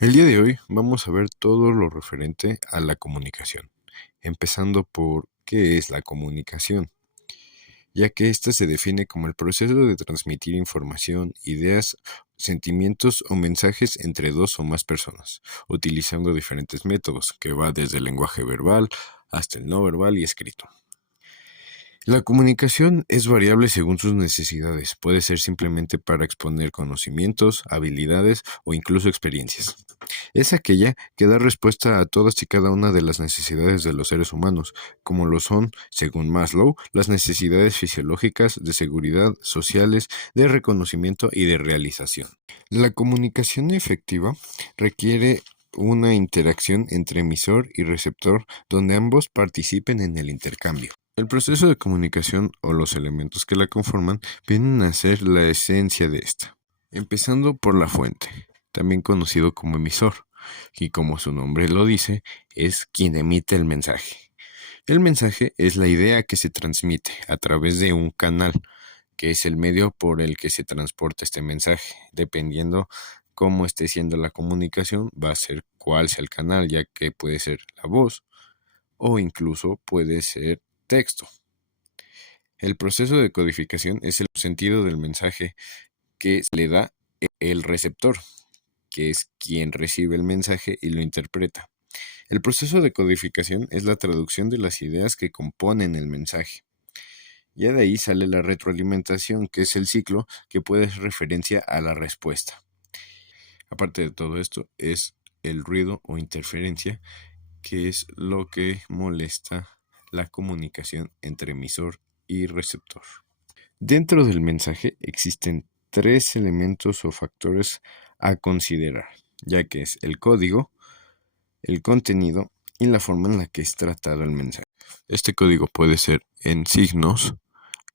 El día de hoy vamos a ver todo lo referente a la comunicación, empezando por qué es la comunicación, ya que ésta se define como el proceso de transmitir información, ideas, sentimientos o mensajes entre dos o más personas, utilizando diferentes métodos, que va desde el lenguaje verbal hasta el no verbal y escrito. La comunicación es variable según sus necesidades. Puede ser simplemente para exponer conocimientos, habilidades o incluso experiencias. Es aquella que da respuesta a todas y cada una de las necesidades de los seres humanos, como lo son, según Maslow, las necesidades fisiológicas, de seguridad, sociales, de reconocimiento y de realización. La comunicación efectiva requiere una interacción entre emisor y receptor donde ambos participen en el intercambio. El proceso de comunicación o los elementos que la conforman vienen a ser la esencia de esta, empezando por la fuente, también conocido como emisor, y como su nombre lo dice, es quien emite el mensaje. El mensaje es la idea que se transmite a través de un canal, que es el medio por el que se transporta este mensaje. Dependiendo cómo esté siendo la comunicación, va a ser cuál sea el canal, ya que puede ser la voz o incluso puede ser texto. El proceso de codificación es el sentido del mensaje que le da el receptor, que es quien recibe el mensaje y lo interpreta. El proceso de codificación es la traducción de las ideas que componen el mensaje. Ya de ahí sale la retroalimentación, que es el ciclo que puede hacer referencia a la respuesta. Aparte de todo esto, es el ruido o interferencia, que es lo que molesta la comunicación entre emisor y receptor. Dentro del mensaje existen tres elementos o factores a considerar, ya que es el código, el contenido y la forma en la que es tratado el mensaje. Este código puede ser en signos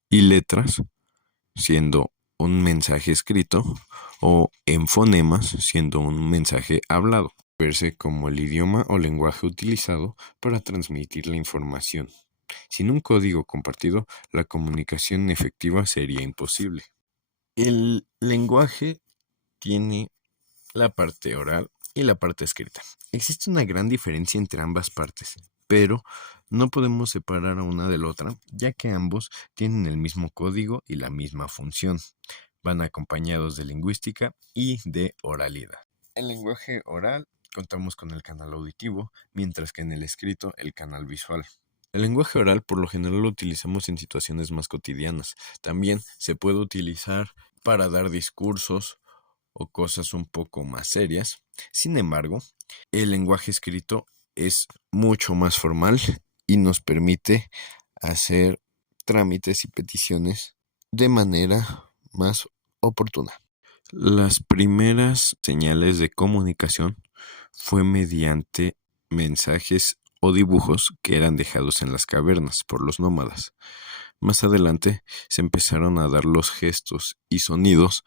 y letras, siendo un mensaje escrito, o en fonemas, siendo un mensaje hablado. Verse como el idioma o lenguaje utilizado para transmitir la información. Sin un código compartido, la comunicación efectiva sería imposible. El lenguaje tiene la parte oral y la parte escrita. Existe una gran diferencia entre ambas partes, pero no podemos separar a una de la otra, ya que ambos tienen el mismo código y la misma función. Van acompañados de lingüística y de oralidad. En lenguaje oral contamos con el canal auditivo, mientras que en el escrito el canal visual. El lenguaje oral por lo general lo utilizamos en situaciones más cotidianas. También se puede utilizar para dar discursos o cosas un poco más serias. Sin embargo, el lenguaje escrito es mucho más formal y nos permite hacer trámites y peticiones de manera más oportuna. Las primeras señales de comunicación fue mediante mensajes o dibujos que eran dejados en las cavernas por los nómadas. Más adelante se empezaron a dar los gestos y sonidos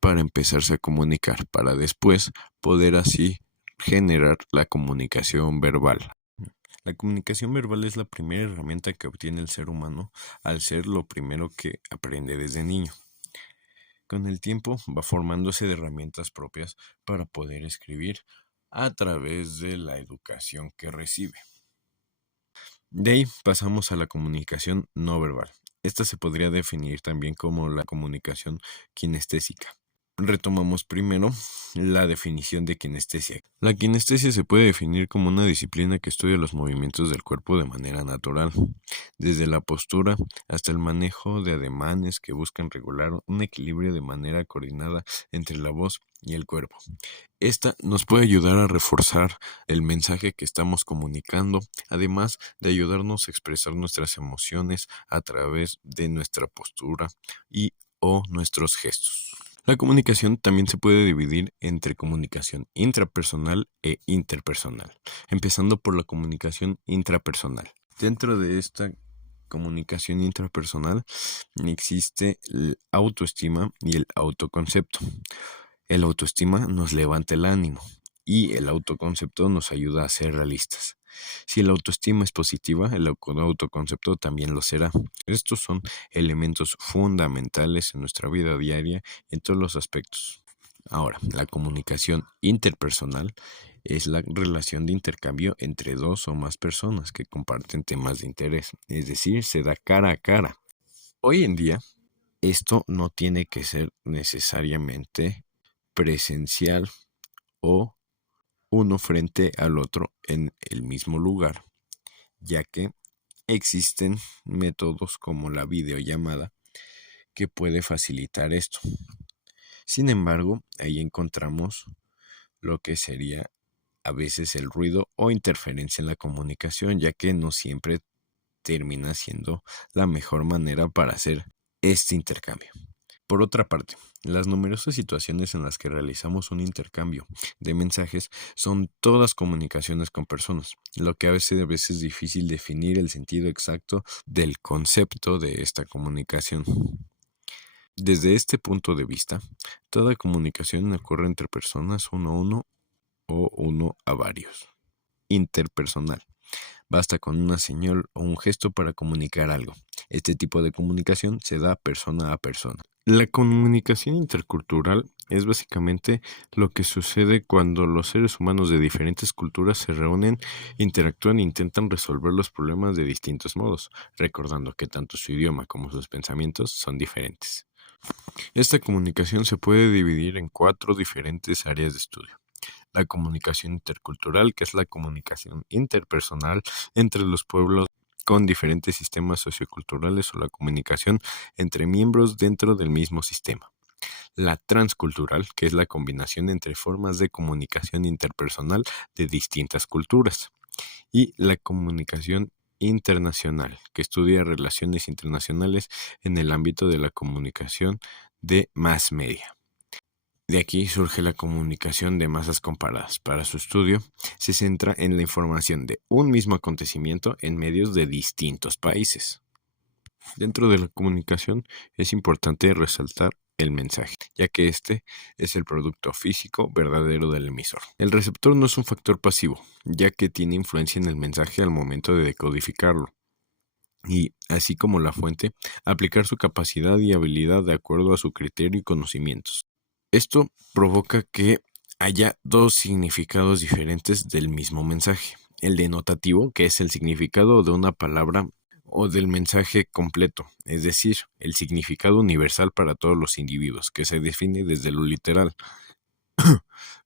para empezarse a comunicar, para después poder así generar la comunicación verbal. La comunicación verbal es la primera herramienta que obtiene el ser humano al ser lo primero que aprende desde niño. Con el tiempo va formándose de herramientas propias para poder escribir a través de la educación que recibe. De ahí pasamos a la comunicación no verbal. Esta se podría definir también como la comunicación kinestésica. Retomamos primero la definición de kinestesia. La kinestesia se puede definir como una disciplina que estudia los movimientos del cuerpo de manera natural, desde la postura hasta el manejo de ademanes que buscan regular un equilibrio de manera coordinada entre la voz y el cuerpo. Esta nos puede ayudar a reforzar el mensaje que estamos comunicando, además de ayudarnos a expresar nuestras emociones a través de nuestra postura y o nuestros gestos. La comunicación también se puede dividir entre comunicación intrapersonal e interpersonal, empezando por la comunicación intrapersonal. Dentro de esta comunicación intrapersonal existe el autoestima y el autoconcepto. El autoestima nos levanta el ánimo y el autoconcepto nos ayuda a ser realistas. Si la autoestima es positiva, el autoconcepto también lo será. Estos son elementos fundamentales en nuestra vida diaria en todos los aspectos. Ahora, la comunicación interpersonal es la relación de intercambio entre dos o más personas que comparten temas de interés, es decir, se da cara a cara. Hoy en día, esto no tiene que ser necesariamente presencial o uno frente al otro en el mismo lugar, ya que existen métodos como la videollamada que puede facilitar esto. Sin embargo, ahí encontramos lo que sería a veces el ruido o interferencia en la comunicación, ya que no siempre termina siendo la mejor manera para hacer este intercambio. Por otra parte, las numerosas situaciones en las que realizamos un intercambio de mensajes son todas comunicaciones con personas, lo que hace a veces difícil definir el sentido exacto del concepto de esta comunicación. Desde este punto de vista, toda comunicación ocurre entre personas uno a uno o uno a varios. Interpersonal. Basta con una señal o un gesto para comunicar algo. Este tipo de comunicación se da persona a persona. La comunicación intercultural es básicamente lo que sucede cuando los seres humanos de diferentes culturas se reúnen, interactúan e intentan resolver los problemas de distintos modos, recordando que tanto su idioma como sus pensamientos son diferentes. Esta comunicación se puede dividir en 4 diferentes áreas de estudio. La comunicación intercultural, que es la comunicación interpersonal entre los pueblos con diferentes sistemas socioculturales o la comunicación entre miembros dentro del mismo sistema. La transcultural, que es la combinación entre formas de comunicación interpersonal de distintas culturas. Y la comunicación internacional, que estudia relaciones internacionales en el ámbito de la comunicación de mass media. De aquí surge la comunicación de masas comparadas. Para su estudio, se centra en la información de un mismo acontecimiento en medios de distintos países. Dentro de la comunicación es importante resaltar el mensaje, ya que este es el producto físico verdadero del emisor. El receptor no es un factor pasivo, ya que tiene influencia en el mensaje al momento de decodificarlo. Y, así como la fuente, aplicar su capacidad y habilidad de acuerdo a su criterio y conocimientos. Esto provoca que haya dos significados diferentes del mismo mensaje. El denotativo, que es el significado de una palabra o del mensaje completo, es decir, el significado universal para todos los individuos, que se define desde lo literal.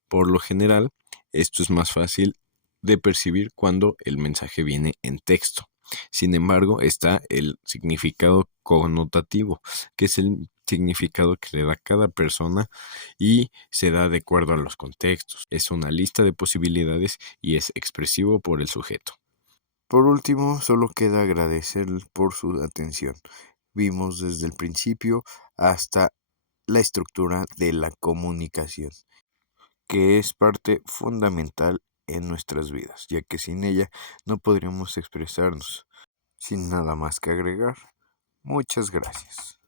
Por lo general, esto es más fácil de percibir cuando el mensaje viene en texto. Sin embargo, está el significado connotativo, que es el significado que le da cada persona y se da de acuerdo a los contextos. Es una lista de posibilidades y es expresivo por el sujeto. Por último, solo queda agradecer por su atención. Vimos desde el principio hasta la estructura de la comunicación, que es parte fundamental en nuestras vidas, ya que sin ella no podríamos expresarnos. Sin nada más que agregar, muchas gracias.